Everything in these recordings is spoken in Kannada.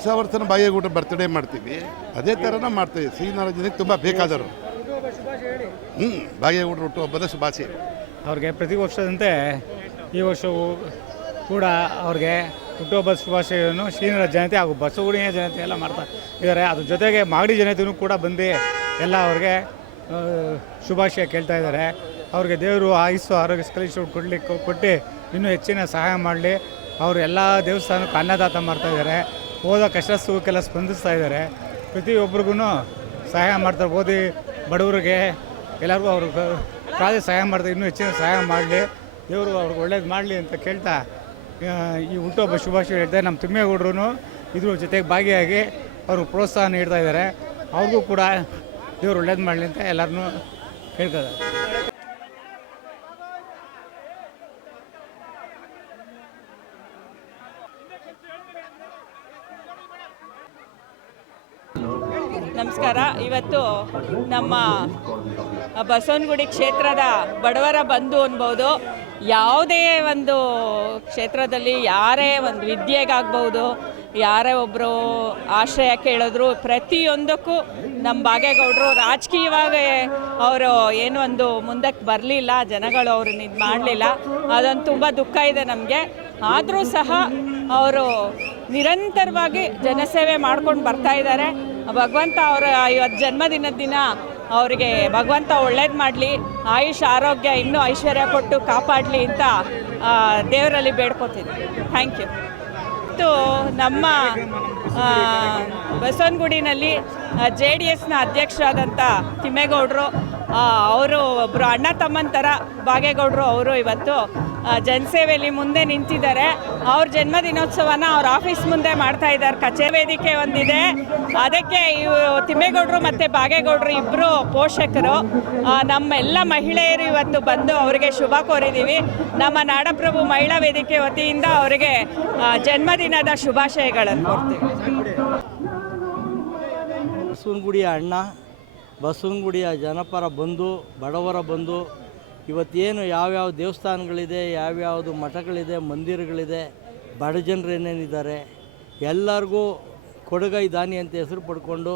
ವರ್ಷ ವರ್ಷನ ಬಾಯಿಗೂಟ ಬರ್ತ್ಡೇ ಮಾಡ್ತೀವಿ. ಅದೇ ಥರನ ಮಾಡ್ತೀವಿ. ಶ್ರೀನಾರಾಯಣ ಜನಕ್ಕೆ ತುಂಬ ಬೇಕಾದರು ಹ್ಞೂ ಬಾಯಿಗೂಟ ಹುಟ್ಟುಹಬ್ಬದ ಶುಭಾಶಯ. ಅವ್ರಿಗೆ ಪ್ರತಿ ವರ್ಷದಂತೆ ಈ ವರ್ಷವೂ ಕೂಡ ಅವ್ರಿಗೆ ಹುಟ್ಟುಹಬ್ಬದ ಶುಭಾಶಯವನ್ನು ಶ್ರೀನಗರ ಜನತೆ ಹಾಗೂ ಬಸವಣಿಯ ಜನತೆ ಎಲ್ಲ ಮಾಡ್ತಾ ಇದ್ದಾರೆ. ಅದ್ರ ಜೊತೆಗೆ ಮಾಗಡಿ ಜನತೆಯೂ ಕೂಡ ಬಂದು ಎಲ್ಲ ಅವ್ರಿಗೆ ಶುಭಾಶಯ ಕೇಳ್ತಾ ಇದ್ದಾರೆ. ಅವ್ರಿಗೆ ದೇವರು ಆಯುಸ್ಸು, ಆರೋಗ್ಯ ಸ್ಕಲಿಶ್ ಕೊಡ್ಲಿಕ್ಕೆ ಕೊಟ್ಟು ಇನ್ನೂ ಹೆಚ್ಚಿನ ಸಹಾಯ ಮಾಡಲಿ. ಅವರು ಎಲ್ಲ ದೇವಸ್ಥಾನಕ್ಕೂ ಅನ್ನದಾತ ಮಾಡ್ತಾ ಇದ್ದಾರೆ. ಓದೋ ಕಷ್ಟ ಸುಖಕ್ಕೆಲ್ಲ ಸ್ಪಂದಿಸ್ತಾ ಇದ್ದಾರೆ. ಪ್ರತಿಯೊಬ್ಬರಿಗೂ ಸಹಾಯ ಮಾಡ್ತಾರೆ. ಓದಿ ಬಡವರಿಗೆ ಎಲ್ಲರಿಗೂ ಅವರು ಕಾಲೇಜ್ ಸಹಾಯ ಮಾಡ್ತಾರೆ. ಇನ್ನೂ ಹೆಚ್ಚಿನ ಸಹಾಯ ಮಾಡಲಿ. ದೇವರು ಅವ್ರಿಗೆ ಒಳ್ಳೇದು ಮಾಡಲಿ ಅಂತ ಕೇಳ್ತಾ ಈ ಹುಟ್ಟುಹಬ್ಬ ಶುಭಾಶಯ ಹೇಳ್ತಾರೆ ನಮ್ಮ ತಿಮ್ಮೇಗೌಡರು ಇದ್ರ ಜೊತೆಗೆ ಭಾಗಿಯಾಗಿ ಅವರು ಪ್ರೋತ್ಸಾಹ ನೀಡ್ತಾ ಇದ್ದಾರೆ. ಅವ್ರಿಗೂ ಕೂಡ ದೇವರು ಒಳ್ಳೇದು ಮಾಡಲಿ ಅಂತ ಎಲ್ಲರನ್ನೂ ಕೇಳ್ತಾರೆ ನಮಸ್ಕಾರ. ಇವತ್ತು ನಮ್ಮ ಬಸವನಗುಡಿ ಕ್ಷೇತ್ರದ ಬಡವರ ಬಂಧು ಅನ್ಬೋದು. ಯಾವುದೇ ಒಂದು ಕ್ಷೇತ್ರದಲ್ಲಿ ಯಾರೇ ಒಂದು ವಿದ್ಯೆಗಾಗ್ಬೋದು, ಯಾರೇ ಒಬ್ಬರು ಆಶ್ರಯ ಕೇಳಿದ್ರು, ಪ್ರತಿಯೊಂದಕ್ಕೂ ನಮ್ಮ ಬಾಗೇಗೌಡರು ರಾಜಕೀಯವಾಗಿ ಅವರು ಏನು ಒಂದು ಮುಂದಕ್ಕೆ ಬರಲಿಲ್ಲ, ಜನಗಳು ಅವ್ರನ್ನ ಇದು ಮಾಡಲಿಲ್ಲ. ಅದೊಂದು ತುಂಬ ದುಃಖ ಇದೆ ನಮಗೆ. ಆದರೂ ಸಹ ಅವರು ನಿರಂತರವಾಗಿ ಜನಸೇವೆ ಮಾಡ್ಕೊಂಡು ಬರ್ತಾ ಇದ್ದಾರೆ. ಭಗವಂತ ಅವರ ಇವತ್ತು ಜನ್ಮದಿನದ ದಿನ ಅವರಿಗೆ ಭಗವಂತ ಒಳ್ಳೇದು ಮಾಡಲಿ, ಆಯುಷ್, ಆರೋಗ್ಯ ಇನ್ನೂ ಐಶ್ವರ್ಯ ಕೊಟ್ಟು ಕಾಪಾಡಲಿ ಅಂತ ದೇವರಲ್ಲಿ ಬೇಡ್ಕೋತೀನಿ. ಥ್ಯಾಂಕ್ ಯು ಮತ್ತು ನಮ್ಮ ಬಸವನಗುಡಿನಲ್ಲಿ ಜೆ ಡಿ ಎಸ್ನ ಅಧ್ಯಕ್ಷರಾದಂಥ ತಿಮ್ಮೇಗೌಡರು ಅವರು ಒಬ್ಬರು ಅಣ್ಣ ತಮ್ಮನ ಥರ ಬಾಗೇಗೌಡರು ಅವರು ಇವತ್ತು ಜನಸೇವೆಯಲ್ಲಿ ಮುಂದೆ ನಿಂತಿದ್ದಾರೆ. ಅವ್ರ ಜನ್ಮದಿನೋತ್ಸವನ ಅವ್ರ ಆಫೀಸ್ ಮುಂದೆ ಮಾಡ್ತಾ ಇದ್ದಾರೆ. ಕಚೇರಿ ವೇದಿಕೆ ಒಂದಿದೆ. ಅದಕ್ಕೆ ಇವು ತಿಮ್ಮೇಗೌಡರು ಮತ್ತು ಬಾಗೇಗೌಡರು ಇಬ್ಬರು ಪೋಷಕರು ನಮ್ಮ ಎಲ್ಲ ಮಹಿಳೆಯರು ಇವತ್ತು ಬಂದು ಅವರಿಗೆ ಶುಭ ಕೋರಿದ್ದೀವಿ ನಮ್ಮ ನಾಡಪ್ರಭು ಮಹಿಳಾ ವೇದಿಕೆ ವತಿಯಿಂದ ಅವರಿಗೆ ಜನ್ಮದಿನದ ಶುಭಾಶಯಗಳನ್ನು ಕೊಡ್ತೀವಿ ಸೂನ್ಗುಡಿಯ ಅಣ್ಣ ಬಸವನಗುಡಿಯ ಜನಪರ ಬಂಧು, ಬಡವರ ಬಂಧು, ಇವತ್ತೇನು ಯಾವ್ಯಾವ ದೇವಸ್ಥಾನಗಳಿದೆ, ಯಾವ್ಯಾವುದು ಮಠಗಳಿದೆ, ಮಂದಿರಗಳಿದೆ, ಬಡ ಜನರು ಏನೇನಿದ್ದಾರೆ, ಎಲ್ಲರಿಗೂ ಕೊಡುಗೈ ದಾನಿ ಅಂತ ಹೆಸರು ಪಡ್ಕೊಂಡು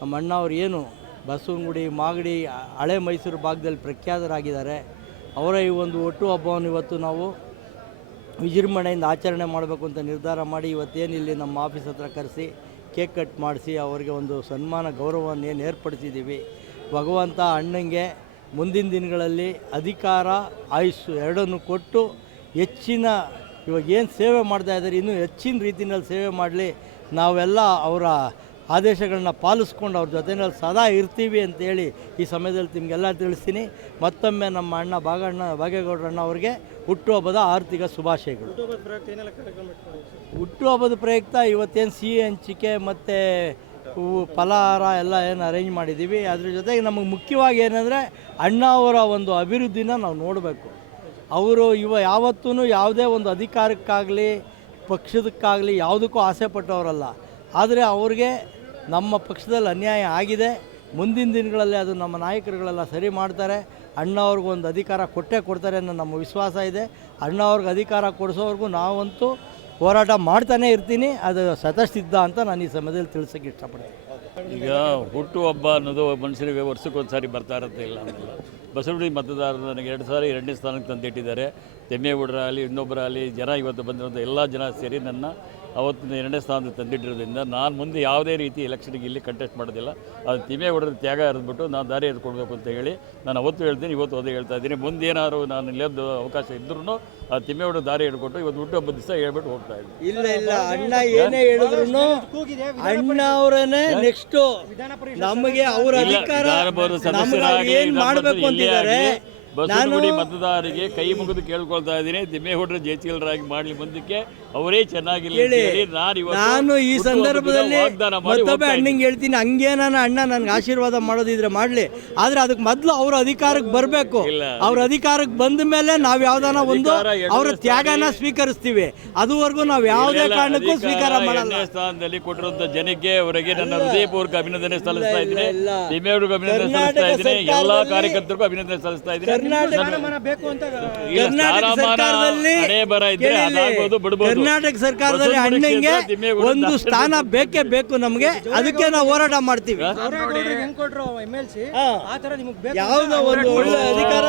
ನಮ್ಮ ಅಣ್ಣವ್ರು ಏನು ಬಸವನಗುಡಿ, ಮಾಗಡಿ, ಹಳೆ ಮೈಸೂರು ಭಾಗದಲ್ಲಿ ಪ್ರಖ್ಯಾತರಾಗಿದ್ದಾರೆ. ಅವರ ಈ ಒಂದು ಒಟ್ಟು ಹಬ್ಬವನ್ನು ಇವತ್ತು ನಾವು ವಿಜೃಂಭಣೆಯಿಂದ ಆಚರಣೆ ಮಾಡಬೇಕು ಅಂತ ನಿರ್ಧಾರ ಮಾಡಿ ಇವತ್ತೇನು ಇಲ್ಲಿ ನಮ್ಮ ಆಫೀಸ್ ಹತ್ರ ಕರೆಸಿ ಕೇಕ್ ಕಟ್ ಮಾಡಿಸಿ ಅವರಿಗೆ ಒಂದು ಸನ್ಮಾನ, ಗೌರವವನ್ನು ಏನು ಏರ್ಪಡಿಸಿದ್ದೀವಿ. ಭಗವಂತ ಅಣ್ಣಂಗೆ ಮುಂದಿನ ದಿನಗಳಲ್ಲಿ ಅಧಿಕಾರ, ಆಯುಸ್ಸು ಎರಡನ್ನು ಕೊಟ್ಟು ಹೆಚ್ಚಿನ ಇವಾಗ ಏನು ಸೇವೆ ಮಾಡ್ತಾ ಇದ್ದಾರೆ, ಇನ್ನೂ ಹೆಚ್ಚಿನ ರೀತಿಯಲ್ಲಿ ಸೇವೆ ಮಾಡಲಿ. ನಾವೆಲ್ಲ ಅವರ ಆದೇಶಗಳನ್ನ ಪಾಲಿಸ್ಕೊಂಡು ಅವ್ರ ಜೊತೆಯಲ್ಲಿ ಸದಾ ಇರ್ತೀವಿ ಅಂತೇಳಿ ಈ ಸಮಯದಲ್ಲಿ ನಿಮಗೆಲ್ಲ ತಿಳಿಸ್ತೀನಿ. ಮತ್ತೊಮ್ಮೆ ನಮ್ಮ ಅಣ್ಣ ಭಾಗಣ್ಣ ಭಾಗೇಗೌಡರಣ್ಣ ಅವರಿಗೆ ಹುಟ್ಟುಹಬ್ಬದ ಆರ್ಥಿಕ ಶುಭಾಶಯಗಳು. ಹುಟ್ಟುಹಬ್ಬದ ಪ್ರಯುಕ್ತ ಇವತ್ತೇನು ಸಿಹಿ ಹಂಚಿಕೆ ಮತ್ತು ಫಲಹಾರ ಎಲ್ಲ ಏನು ಅರೇಂಜ್ ಮಾಡಿದ್ದೀವಿ. ಅದ್ರ ಜೊತೆಗೆ ನಮಗೆ ಮುಖ್ಯವಾಗಿ ಏನಂದರೆ ಅಣ್ಣ ಅವರ ಒಂದು ಅಭಿವೃದ್ಧಿನ ನಾವು ನೋಡಬೇಕು. ಅವರು ಇವ ಯಾವತ್ತೂ ಯಾವುದೇ ಒಂದು ಅಧಿಕಾರಕ್ಕಾಗಲಿ, ಪಕ್ಷದಕ್ಕಾಗಲಿ ಯಾವುದಕ್ಕೂ ಆಸೆ ಪಟ್ಟವರಲ್ಲ. ಆದರೆ ಅವ್ರಿಗೆ ನಮ್ಮ ಪಕ್ಷದಲ್ಲಿ ಅನ್ಯಾಯ ಆಗಿದೆ. ಮುಂದಿನ ದಿನಗಳಲ್ಲಿ ಅದು ನಮ್ಮ ನಾಯಕರುಗಳೆಲ್ಲ ಸರಿ ಮಾಡ್ತಾರೆ. ಅಣ್ಣ ಅವ್ರಿಗೂ ಒಂದು ಅಧಿಕಾರ ಕೊಟ್ಟೇ ಕೊಡ್ತಾರೆ ಅನ್ನೋ ನಮ್ಮ ವಿಶ್ವಾಸ ಇದೆ. ಅಣ್ಣ ಅವ್ರಿಗೆ ಅಧಿಕಾರ ಕೊಡಿಸೋವರೆಗೂ ನಾವಂತೂ ಹೋರಾಟ ಮಾಡ್ತಾನೆ ಇರ್ತೀನಿ. ಅದು ಸತಸಿದ್ಧ ಅಂತ ನಾನು ಈ ಸಮಯದಲ್ಲಿ ತಿಳಿಸೋಕ್ಕೆ ಇಷ್ಟಪಡ್ತೀನಿ. ಈಗ ಹುಟ್ಟುಹಬ್ಬ ಅನ್ನೋದು ಮನುಷ್ಯರಿಗೆ ವರ್ಷಕ್ಕೊಂದು ಸಾರಿ ಬರ್ತಾ ಇರುತ್ತೆ ಇಲ್ಲ ಬಸವಡಿ ಮತದಾರರು ನನಗೆ ಎರಡು ಸಾರಿ ಎರಡನೇ ಸ್ಥಾನಕ್ಕೆ ತಂದಿಟ್ಟಿದ್ದಾರೆ. ತೆಮ್ಮೇಗೌಡರಾಗಲಿ, ಇನ್ನೊಬ್ಬರಾಗಲಿ, ಜನ ಇವತ್ತು ಬಂದಿರುವಂಥ ಎಲ್ಲ ಜನ ಸೇರಿ ನನ್ನ ಅವತ್ತಿನ ಎರಡನೇ ಸ್ಥಾನದಲ್ಲಿ ತಂದಿಟ್ಟಿರೋದ್ರಿಂದ ನಾನು ಮುಂದೆ ಯಾವುದೇ ರೀತಿ ಎಲೆಕ್ಷನ್ಗೆ ಇಲ್ಲಿ ಕಂಟೆಸ್ಟ್ ಮಾಡೋದಿಲ್ಲ. ಅದು ತಿಮ್ಮೇಗೌಡರ ತ್ಯಾಗ ಎರೆದ್ಬಿಟ್ಟು ನಾನು ದಾರಿ ಎರೆದ್ಕೊಡ್ಬೇಕು ಅಂತ ಹೇಳಿ ನಾನು ಅವತ್ತು ಹೇಳ್ತೀನಿ ಇವತ್ತು ಅದೇ ಹೇಳ್ತಾ ಇದ್ದೀನಿ. ಮುಂದೆ ಏನಾದ್ರು ನಾನು ಇಲ್ಲದ ಅವಕಾಶ ಇದ್ರೂ ಆ ತಿಮ್ಮೇಗೌಡರ ದಾರಿ ಹಿಡ್ಕೊಟ್ಟು ಇವತ್ತು ಹುಟ್ಟುಹಬ್ಬದ ದಿವಸ ಹೇಳ್ಬಿಟ್ಟು ಹೋಗ್ತಾ ಇದ್ದೀನಿ. ಇಲ್ಲ ಇಲ್ಲ. ಅಣ್ಣ ಏನೇ ಹೇಳಿದ್ರು ಅಣ್ಣ ಅವರನ್ನೇ ನೆಕ್ಸ್ಟ್ ನಮಗೆ ಅವರ ಅಧಿಕಾರ ಏನು ಮಾಡಬೇಕು ಅಂತಿದ್ದಾರೆ? ಬಸವನಗುಡಿ ಮತದಾರರಿಗೆ ಕೈ ಮುಗಿದು ಕೇಳ್ಕೊಳ್ತಾ ಇದ್ದೀನಿ. ತಿಮ್ಮೇಗೌಡರ ಜಯಚೀಲರಾಗಿ ಮಾಡಲಿ ಬಂದಕ್ಕೆ ಅವರೇ ಚೆನ್ನಾಗಿಲ್ಲ ಹೇಳಿ ನಾನು ಈ ಸಂದರ್ಭದಲ್ಲಿ ಮತ್ತೊಬ್ಬ ಅಣ್ಣಂಗೆ ಹೇಳ್ತೀನಿ. ಹಂಗೆ ನಾನು ಅಣ್ಣ ನನಗೆ ಆಶೀರ್ವಾದ ಮಾಡೋದಿದ್ರೆ ಮಾಡಲಿ. ಆದ್ರೆ ಅದಕ್ಕೆ ಮೊದಲು ಅವ್ರ ಅಧಿಕಾರಕ್ಕೆ ಬರಬೇಕು. ಅವ್ರ ಅಧಿಕಾರಕ್ಕೆ ಬಂದ ಮೇಲೆ ನಾವು ಯಾವ್ದಾನ ಒಂದು ಅವರ ತ್ಯಾಗನ ಸ್ವೀಕರಿಸ್ತೀವಿ. ಅದುವರೆಗೂ ನಾವು ಯಾವುದೇ ಕಾರಣಕ್ಕೂ ಸ್ವೀಕಾರ ಮಾಡಲ್ಲ. ಸ್ಥಾನದಲ್ಲಿ ಕೊಟ್ಟಿರುವಂತ ಜನಕ್ಕೆ ಅವರಿಗೆ ನನ್ನ ಹೃದಯಪೂರ್ವಕ ಅಭಿನಂದನೆ ಸಲ್ಲಿಸ್ತಾ ಇದ್ದೀನಿ. ತಿಮ್ಮೇಗೌಡರಿಗೆ ಅಭಿನಂದನೆ ಸಲ್ಲಿಸ್ತಾ ಇದ್ದೀನಿ. ಎಲ್ಲಾ ಕಾರ್ಯಕರ್ತರಿಗೂ ಅಭಿನಂದನೆ ಸಲ್ಲಿಸ್ತಾ ಇದ್ದೀನಿ. ಕರ್ನಾಟಕ ಸರ್ಕಾರದಲ್ಲಿ ಕರ್ನಾಟಕ ಸರ್ಕಾರದಲ್ಲಿ ಬಸವನಗುಡಿ ಅಣ್ಣಂಗೆ ಒಂದು ಸ್ಥಾನ ಬೇಕೇ ಬೇಕು ನಮಗೆ. ಅದಕ್ಕೆ ನಾವು ಹೋರಾಟ ಮಾಡ್ತೀವಿ. ಯಾವುದೋ ಒಂದು ಒಳ್ಳೆ ಅಧಿಕಾರ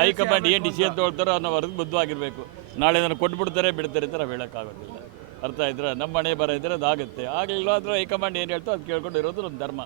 ಹೈಕಮಾಂಡ್ ಏನ್ ಡಿಸಿಷನ್ ತಗೊಳ್ತಾರೋ ಅನ್ನೋ ವರದಿ ಬುದ್ಧವಾಗಿರ್ಬೇಕು. ನಾಳೆ ನಾನು ಕೊಟ್ಬಿಡ್ತಾರೆ ಬಿಡ್ತಾರೆ ಅಂತ ನಾವು ಹೇಳೋಕ್ಕಾಗೋದಿಲ್ಲ. ಅರ್ಥ ಇದ್ರೆ ನಮ್ಮ ಮನೆ ಬರ ಇದ್ರೆ ಅದಾಗುತ್ತೆ. ಆಗಲಿಲ್ಲ ಅಂದ್ರೆ ಹೈಕಮಾಂಡ್ ಏನು ಹೇಳ್ತೋ ಅದು ಕೇಳ್ಕೊಂಡು ಇರೋದು ನಮ್ಮ ಧರ್ಮ.